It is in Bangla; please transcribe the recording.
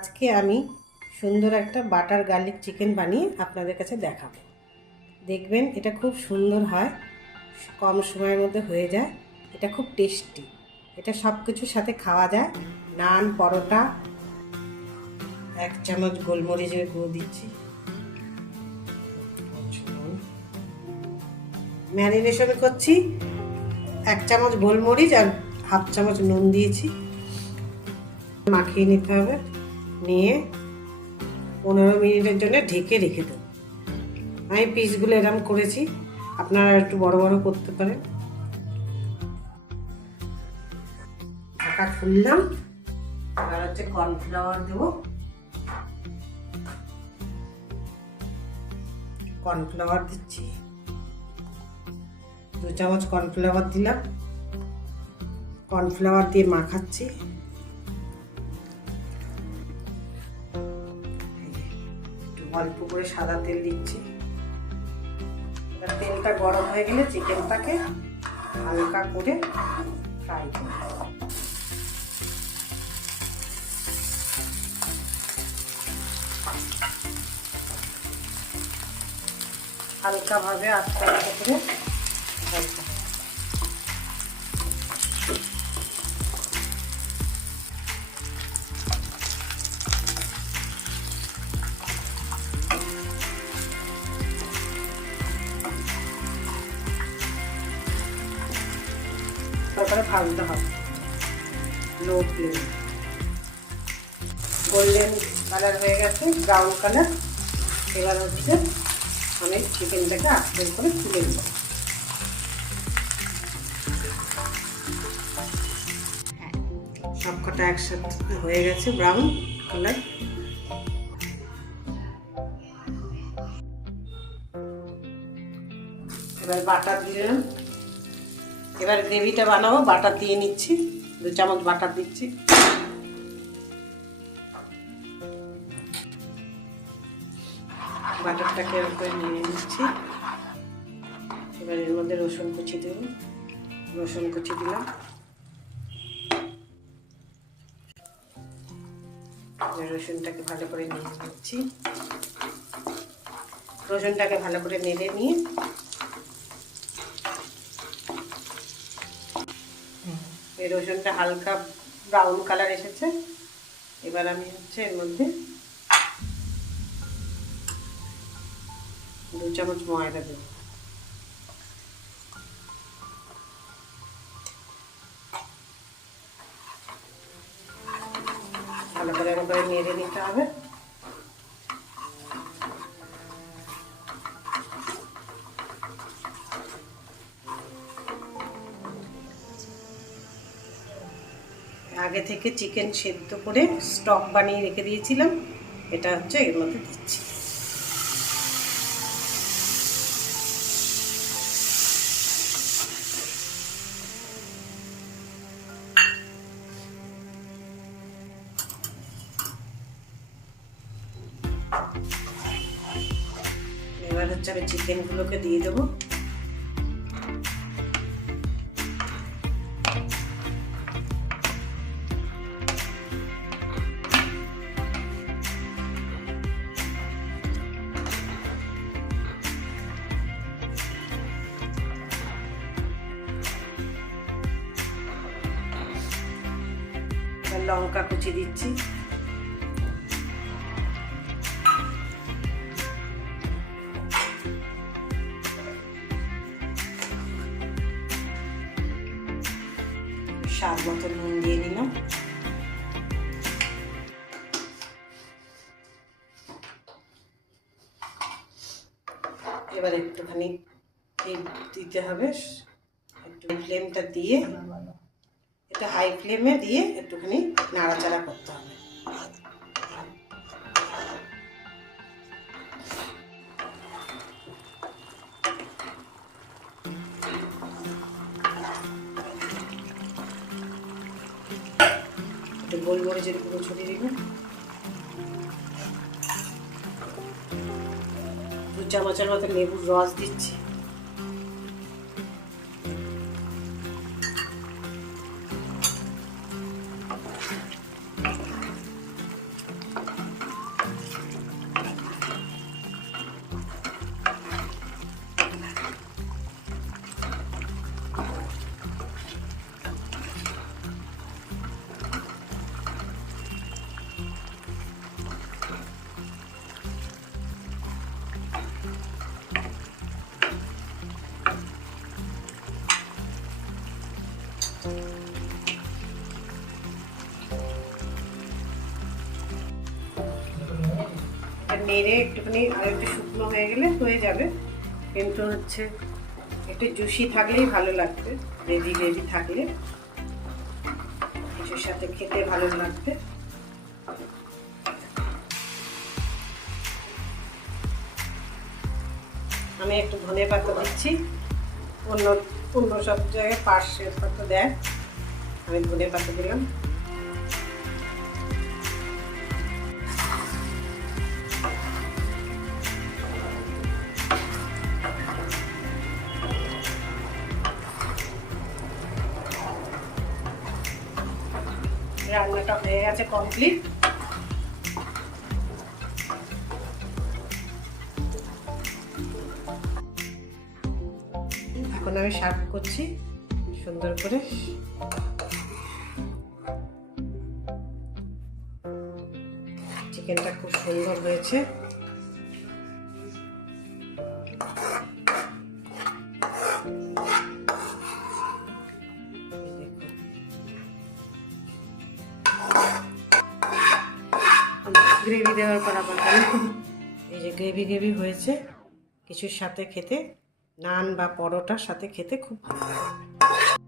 আজকে আমি সুন্দর একটা বাটার গার্লিক চিকেন বানিয়ে আপনাদের কাছে দেখাবো। দেখবেন এটা খুব সুন্দর হয়, কম সময়ের মধ্যে হয়ে যায়। এটা খুব টেস্টি, এটা সব কিছুর সাথে খাওয়া যায়। নান, পরোটা। 1 চামচ গোলমরিচের গুঁড়ো দিচ্ছি। ম্যারিনেশন করছি 1 চামচ গোলমরিচ আর 1/2 চামচ নুন দিয়েছি। মাখিয়ে নিতে হবে, নিয়ে 15 মিনিটের জন্য ঢেকে রেখে দেব। আমি পিসগুলো এরকম করেছি, আপনারা একটু বড় বড় করতে পারেন। ঢাকা খুললাম, এবার হচ্ছে কর্নফ্লাওয়ার দেবো। কর্নফ্লাওয়ার দিচ্ছি, 2 চামচ কর্নফ্লাওয়ার দিলাম। কর্নফ্লাওয়ার দিয়ে মাখাচ্ছি। একটু অল্প করে সাদা তেল দিচ্ছি। তেলটা গরম হয়ে গেলে চিকেনটাকে হালকা করে ফ্রাই করব। হালকা ভাবে আস্তে আস্তে করে তারপরে ভাজতে হবে লো ফ্লেমে। গোল্ডেন কালার হয়ে গেছে, ব্রাউন কালার। এবার হচ্ছে আমি চিকেনটাকে আস্তে করে তুলে নেব। সবকটা একসাথে হয়ে গেছে ব্রাউন কালার। এবার বাটার দিলাম। এবার গ্রেভিটা বানাবো, বাটার দিয়ে নিচ্ছি। 2 চামচ বাটার দিচ্ছি। বাটারটাকে এরকম নিয়ে নিচ্ছি। এবার এর মধ্যে রসুন কুচি দেব। রসুন কুচি দিলাম। রসুনটাকে ভালো করে নেড়ে নিচ্ছি। রসুনটাকে ভালো করে নেড়ে নিয়ে এই রসুনটা হালকা ব্রাউন কালার এসেছে। এবার আমি হচ্ছে এর মধ্যে 2 চামচ ময়দা দেব। ভালো করে এরকম নেড়ে নিতে হবে। আগে থেকে চিকেন সেদ্ধ করে স্টক বানিয়ে রেখে দিয়েছিলাম, এটা হচ্ছে এর মধ্যে দিচ্ছি। এবার হচ্ছে আমি চিকেনগুলোকে দিয়ে দেবো। লঙ্কা কুচি দিচ্ছি। স্বাদ মতো নুন দিয়ে নিলাম। এবার একটুখানি দিতে হবে, একটু ফ্লেমটা দিয়ে, এটা হাই ফ্লেমে দিয়ে একটুখানি নাড়াচাড়া করতে হবে। একটু গোলমরিচের গুঁড়ো ছড়িয়ে দিবেন। 2 চামচের মতো লেবুর রস দিচ্ছি। নেড়ে একটুখানি আর একটু শুকনো হয়ে গেলে হয়ে যাবে, কিন্তু হচ্ছে একটু জুসি থাকলেই ভালো লাগবে, গ্রেভি গ্রেভি থাকলে কিছুর সাথে খেতে ভালো লাগবে। আমি একটু ধনে পাতা দিচ্ছি, অন্য অন্য সব জায়গায় পার্শ্বের পাতা দেয়, আমি ধনে পাতা দিলাম। রান্নাটা হয়ে গেছে কমপ্লিট। এখন আমি সার্ভ করছি সুন্দর করে। চিকেনটা খুব সুন্দর হয়েছে। গ্রেভি দেওয়ার পর আবার এই যে গ্রেভি গ্রেভি হয়েছে, কিছুর সাথে খেতে নান বা পরোটার সাথে খেতে খুব ভালো লাগবে।